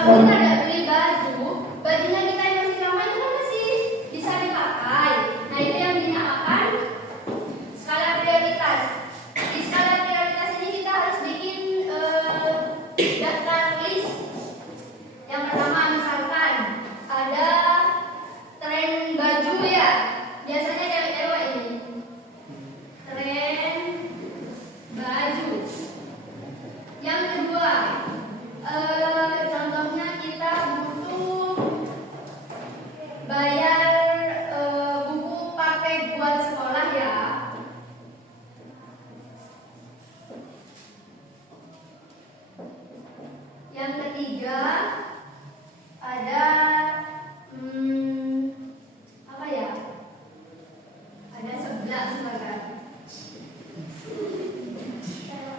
kalau kita ada beli baju, bajunya kita yang masih lama itu kan masih bisa dipakai. Nah itu yang dinamakan skala prioritas. Di skala prioritas ini kita harus bikin daftar list. Yang pertama misalkan ada tren baju ya, biasanya cewek-cewek ini tren baju. Yang kedua, contohnya kita butuh bayar buku paket buat sekolah ya. Yang ketiga ada apa ya? Ada sebelah misalkan.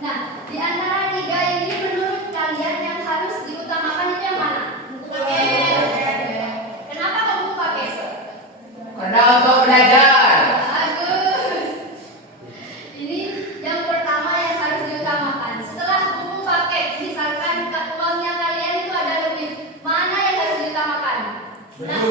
Nah, di antara tiga ini menurut kalian yang harus diutamakan itu yang mana? Kenapa kamu pakai? Karena untuk belajar. Bagus. Ini yang pertama yang harus diutamakan. Setelah buku paket, misalkan uangnya kalian itu ada lebih, mana yang harus diutamakan? Nah,